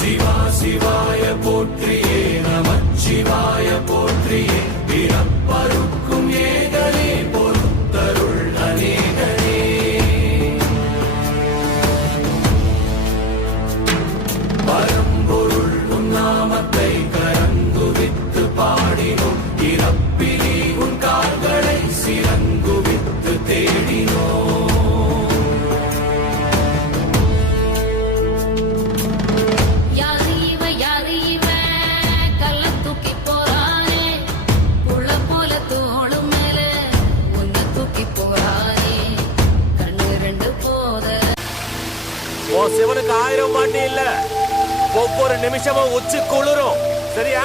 சிவா சிவாய போற்றியே நமச்சிவாய போற்றியே பிறப்பருக்கும் ஏகனே பொறுத்தருள் அநேகனே பரம்பொருள் உன்னாமத்தை கரங்குவித்து பாடினோம் இறப்பிலி உன் கால்களை சிறங்குவித்து தேடினோம் சிவனுக்கு 1000 பாட்டு இல்ல, ஒவ்வொரு நிமிஷமும் உச்சி குளிரும். சரியா?